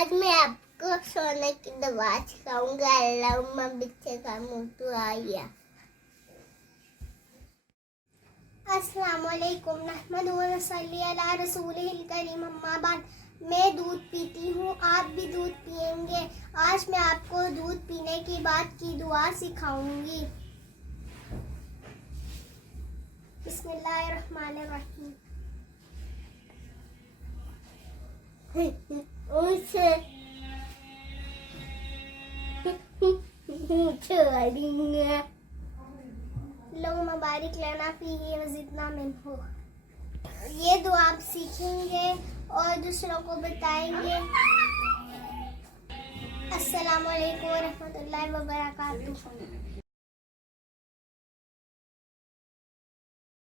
आज मैं आपको सोने की दवा सिखाऊंगा। अल्लाहुम्मा बिच्चे का मुतु आया। अस्सलाम वालेकुम नहमदुहु व नसल्ली अला रसूलिहिल करीम। अम्मा बाद, मैं दूध पीती हूँ, आप भी दूध पिएंगे। आज मैं आपको दूध पीने के बाद की दुआ सिखाऊंगी। बिस्मिल्लाहिर्रहमानिर्रहीम। अल्लाहुम्मा बारिक लना फीही व ज़िदना मिन्हु। ये दुआ आप सीखेंगे और दूसरों को बताएंगे। अस्सलामु अलैकुम व रहमतुल्लाहि व बरकातुहू।